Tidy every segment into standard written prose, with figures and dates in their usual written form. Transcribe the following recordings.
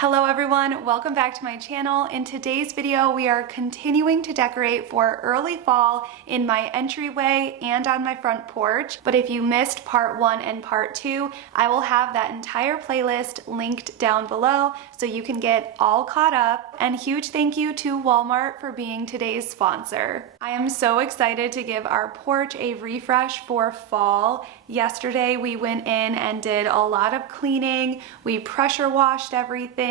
Hello everyone, welcome back to my channel. In today's video, we are continuing to decorate for early fall in my entryway and on my front porch. But if you missed part 1 and part 2, I will have that entire playlist linked down below so you can get all caught up. And huge thank you to Walmart for being today's sponsor. I am so excited to give our porch a refresh for fall. Yesterday we went in and did a lot of cleaning. We pressure washed everything.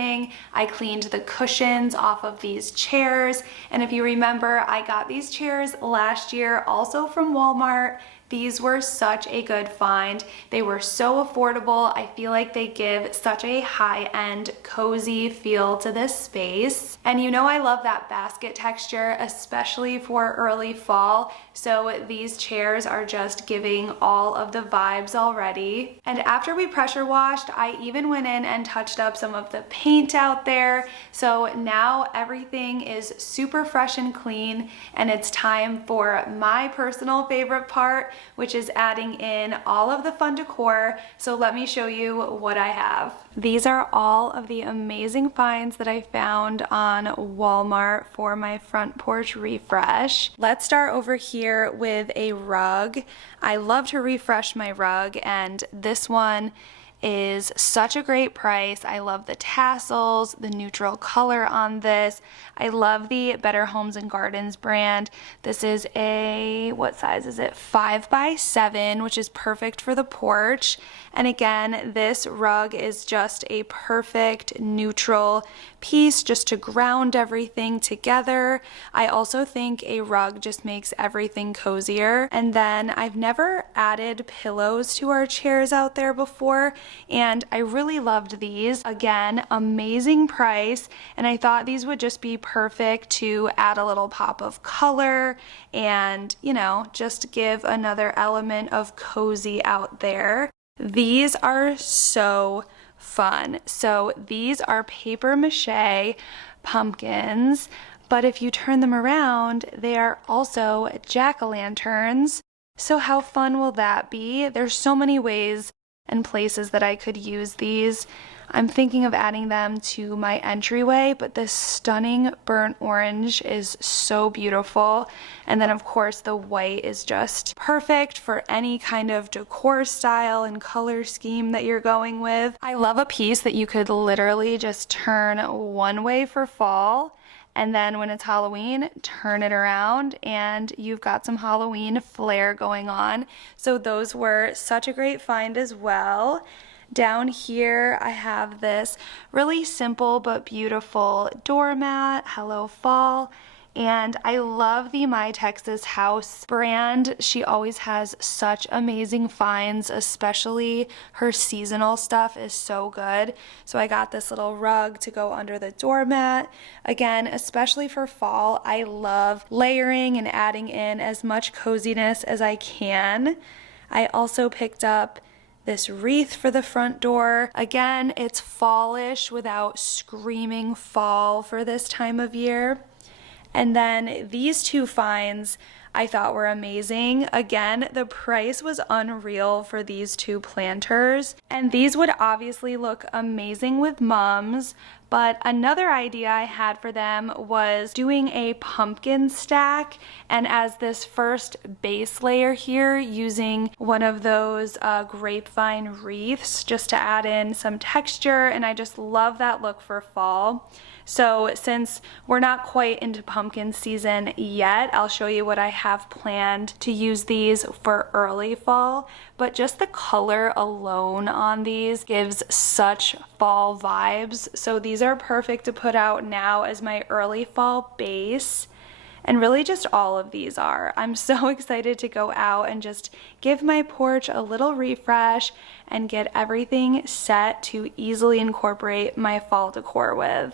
I cleaned the cushions off of these chairs, and if you remember, I got these chairs last year also from Walmart. These were such a good find. They were so affordable. I feel like they give such a high-end, cozy feel to this space. And you know I love that basket texture, especially for early fall. So these chairs are just giving all of the vibes already. And after we pressure washed, I even went in and touched up some of the paint out there. So now everything is super fresh and clean, and it's time for my personal favorite part, which is adding in all of the fun decor. So let me show you what I have. These are all of the amazing finds that I found on Walmart for my front porch refresh. Let's start over here with a rug. I love to refresh my rug, and this one is such a great price. I love the tassels, the neutral color on this. I love the Better Homes and Gardens brand. This is a, what size is it? 5x7, which is perfect for the porch. And again, this rug is just a perfect neutral piece just to ground everything together. I also think a rug just makes everything cozier. And then I've never added pillows to our chairs out there before, and I really loved these. Again, amazing price, and I thought these would just be perfect to add a little pop of color and, you know, just give another element of cozy out there. These are so fun. So these are paper mache pumpkins, but if you turn them around, they are also jack-o'-lanterns. So how fun will that be? There's so many ways and places that I could use these. I'm thinking of adding them to my entryway, but this stunning burnt orange is so beautiful. And then of course the white is just perfect for any kind of decor style and color scheme that you're going with. I love a piece that you could literally just turn one way for fall, and then when it's Halloween, turn it around and you've got some Halloween flair going on. So those were such a great find as well. Down here, I have this really simple but beautiful doormat, Hello Fall. And I love the My Texas House brand. She always has such amazing finds, especially her seasonal stuff is so good. So I got this little rug to go under the doormat. Again, especially for fall, I love layering and adding in as much coziness as I can. I also picked up this wreath for the front door. Again, it's fallish without screaming fall for this time of year. And then these two finds I thought were amazing. Again, the price was unreal for these two planters, and these would obviously look amazing with mums. But another idea I had for them was doing a pumpkin stack, and as this first base layer here, using one of those grapevine wreaths just to add in some texture, and I just love that look for fall. So since we're not quite into pumpkin season yet, I'll show you what I have planned to use these for early fall, but just the color alone on these gives such fall vibes. So these are perfect to put out now as my early fall base. And really just all of these are. I'm so excited to go out and just give my porch a little refresh and get everything set to easily incorporate my fall decor with.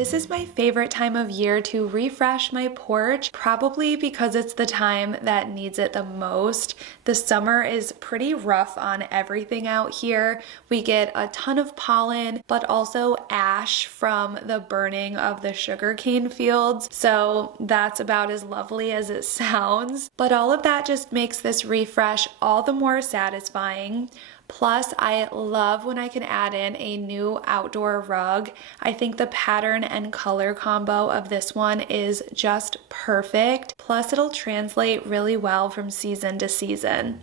This is my favorite time of year to refresh my porch, probably because it's the time that needs it the most. The summer is pretty rough on everything out here. We get a ton of pollen, but also ash from the burning of the sugarcane fields. So that's about as lovely as it sounds. But all of that just makes this refresh all the more satisfying. Plus, I love when I can add in a new outdoor rug. I think the pattern and color combo of this one is just perfect. Plus, it'll translate really well from season to season.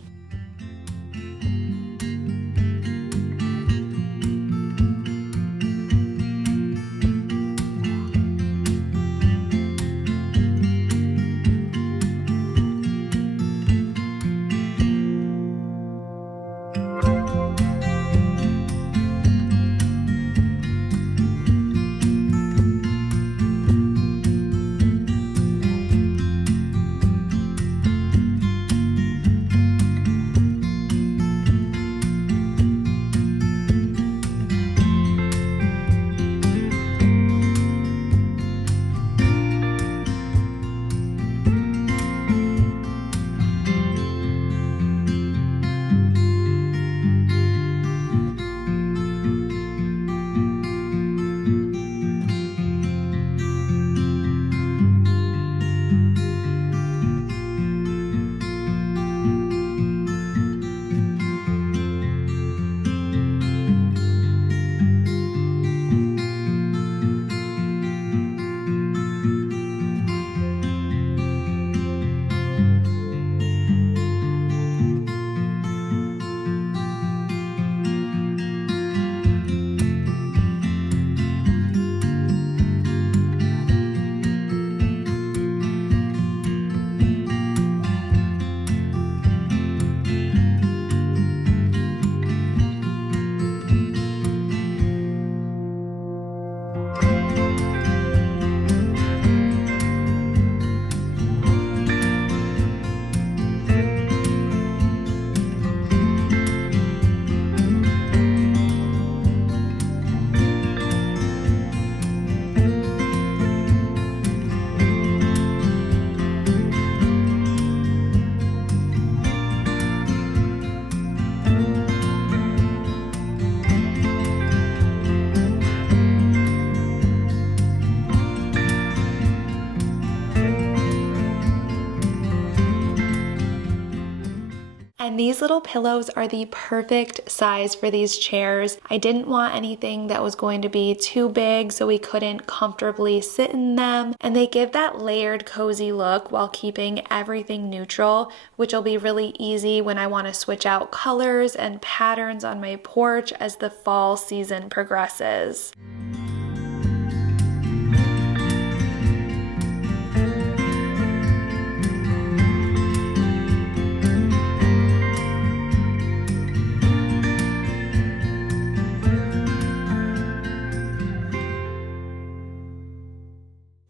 And these little pillows are the perfect size for these chairs. I didn't want anything that was going to be too big so we couldn't comfortably sit in them. And they give that layered cozy look while keeping everything neutral, which will be really easy when I want to switch out colors and patterns on my porch as the fall season progresses.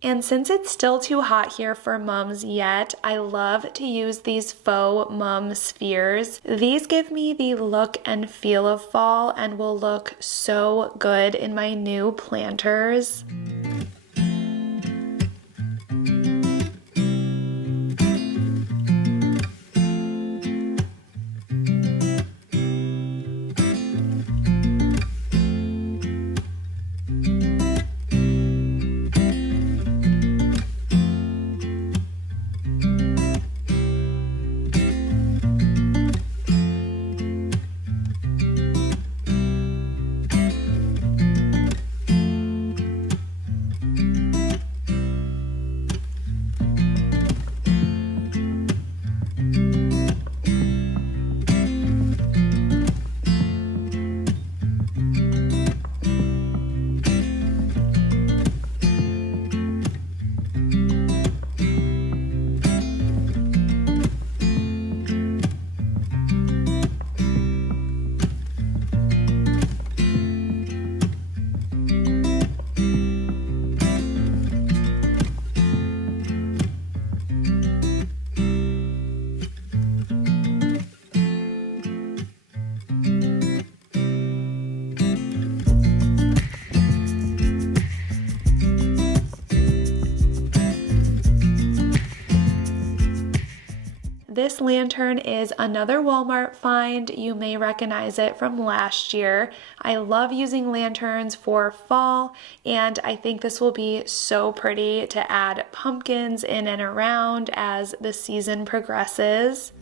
And since it's still too hot here for mums yet, I love to use these faux mum spheres. These give me the look and feel of fall and will look so good in my new planters. this lantern is another Walmart find. You may recognize it from last year. I love using lanterns for fall, and I think this will be so pretty to add pumpkins in and around as the season progresses.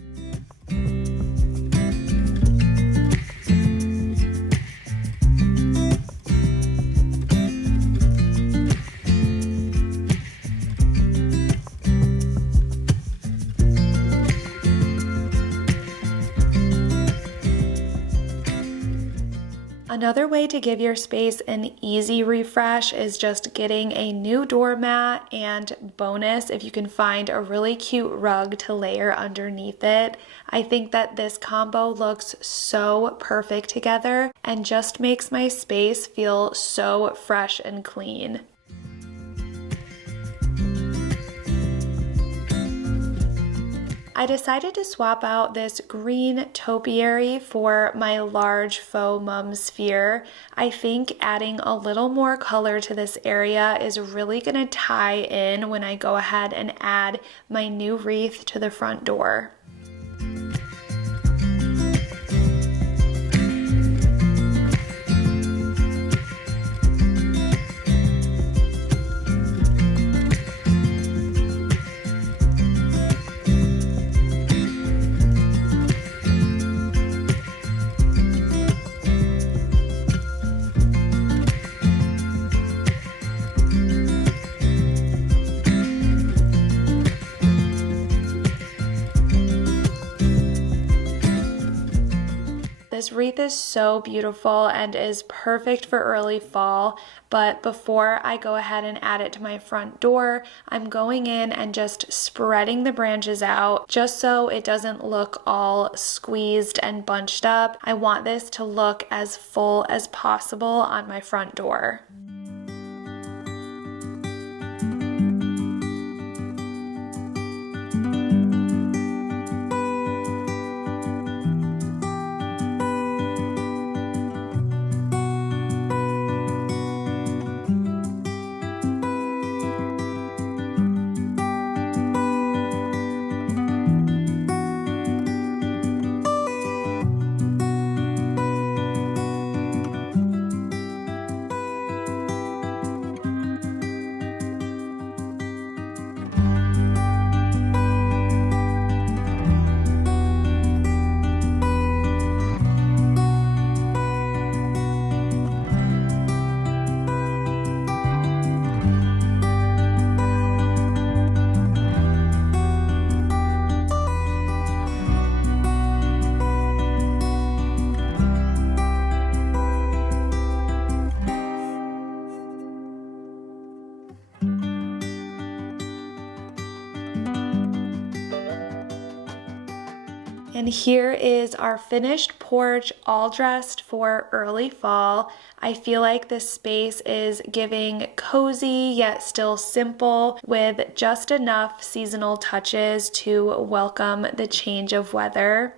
Another way to give your space an easy refresh is just getting a new doormat, and bonus if you can find a really cute rug to layer underneath it. I think that this combo looks so perfect together and just makes my space feel so fresh and clean. I decided to swap out this green topiary for my large faux mum sphere. I think adding a little more color to this area is really going to tie in when I go ahead and add my new wreath to the front door. This wreath is so beautiful and is perfect for early fall, but before I go ahead and add it to my front door, I'm going in and just spreading the branches out just so it doesn't look all squeezed and bunched up. I want this to look as full as possible on my front door. And here is our finished porch, all dressed for early fall. I feel like this space is giving cozy yet still simple, with just enough seasonal touches to welcome the change of weather.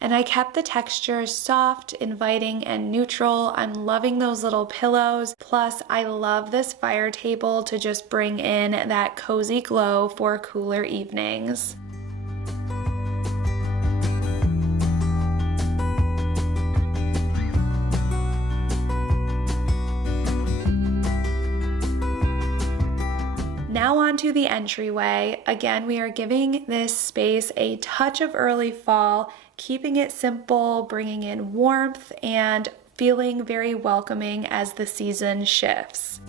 And I kept the textures soft, inviting, and neutral. I'm loving those little pillows. Plus, I love this fire table to just bring in that cozy glow for cooler evenings. Now on to the entryway. Again, we are giving this space a touch of early fall, keeping it simple, bringing in warmth, and feeling very welcoming as the season shifts.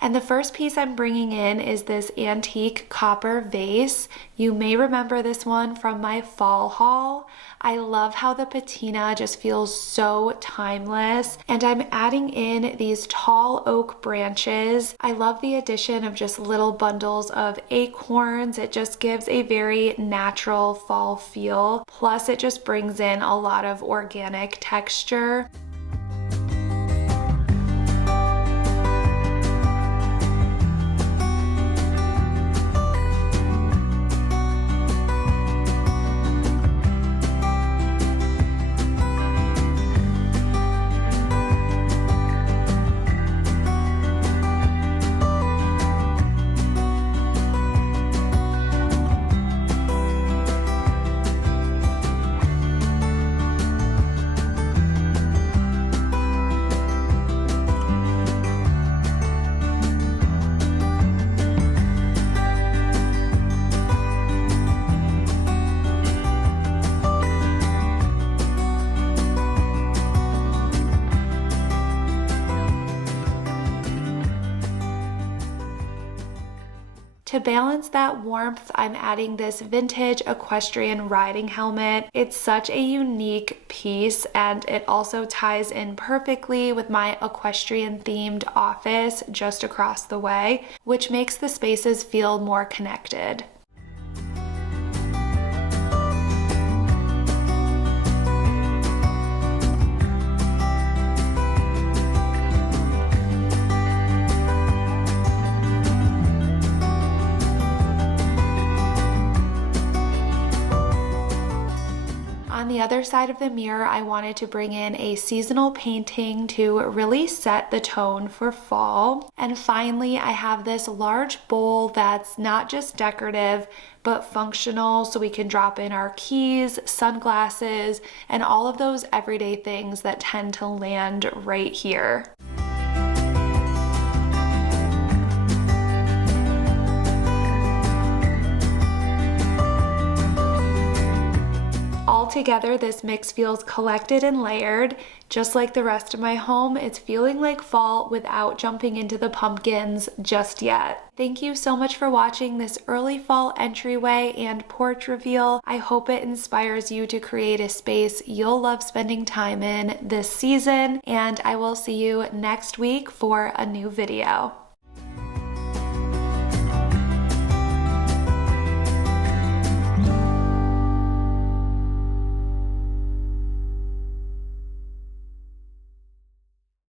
And the first piece I'm bringing in is this antique copper vase. You may remember this one from my fall haul. I love how the patina just feels so timeless, and I'm adding in these tall oak branches. I love the addition of just little bundles of acorns. It just gives a very natural fall feel. Plus, it just brings in a lot of organic texture. To balance that warmth, I'm adding this vintage equestrian riding helmet. It's such a unique piece, and it also ties in perfectly with my equestrian themed office just across the way, which makes the spaces feel more connected. On the other side of the mirror, I wanted to bring in a seasonal painting to really set the tone for fall. And finally, I have this large bowl that's not just decorative, but functional, so we can drop in our keys, sunglasses, and all of those everyday things that tend to land right here. Altogether, this mix feels collected and layered. Just like the rest of my home, it's feeling like fall without jumping into the pumpkins just yet. Thank you so much for watching this early fall entryway and porch reveal. I hope it inspires you to create a space you'll love spending time in this season, and I will see you next week for a new video.